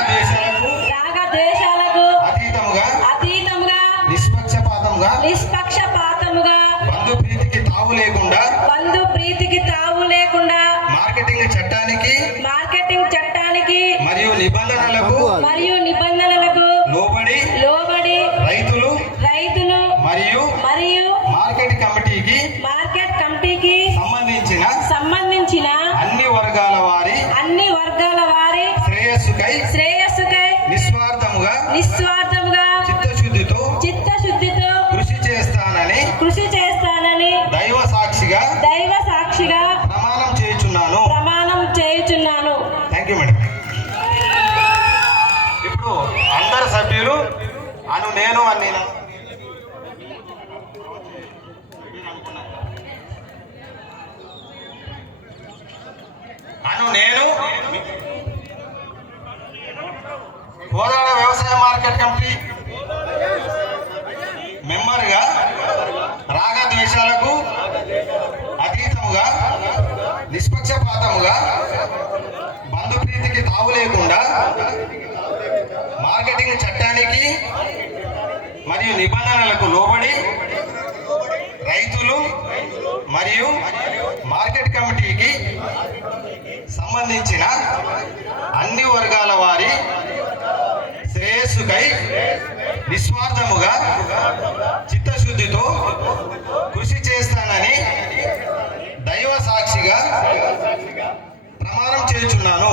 రాగద్వేషాలకు రాగద్వేషాలకు అతీతముగా అతీతముగా నిష్పక్షపాతంగా నిష్పక్షపాతముగా బంధు ప్రీతికి తావు లేకుండా బంధు ప్రీతికి తావు లేకుండా మార్కెటింగ్ చట్టానికి మార్కెటింగ్ చట్టానికి మరియు నిబంధనలకు మరియు నిబంధనలకు లోబడి లోబడి రైతులు రైతులు మరియు మరియు మార్కెట్ కమిటీకి మార్కెట్ కమిటీకి సంబంధించిన సంబంధించిన అన్ని వర్గాల వారి అన్ని వర్గాల వారి శ్రేయస్సుకై శ్రేయస్సుకై నిస్వార్థముగా నిస్వార్థముగా చిత్తశుద్ధితో చిత్తశుద్ధితో కృషి చేస్తానని కృషి చేస్తానని దైవ సాక్షిగా దైవ సాక్షిగా ప్రమాణం చేయుచున్నాను. ప్రమాణం చేయుచున్నాను. థ్యాంక్ యూ మేడం ఇప్పుడు అందరు సభ్యులు అను నేను అని నేను అను నేను గోదావరి వ్యవసాయ మార్కెట్ కమిటీ మెంబర్గా రాగద్వేషాలకు అతీతముగా నిష్పక్షపాతముగా బంధుప్రీతికి తావు లేకుండా మార్కెటింగ్ చట్టానికి మరియు నిబంధనలకు లోబడి రైతులు మరియు మార్కెట్ కమిటీకి సంబంధించిన అన్ని వర్గాల నిస్వార్థముగా చిత్తశుద్ధితో కృషి చేస్తానని దైవ సాక్షిగా ప్రమాణం చేస్తున్నాను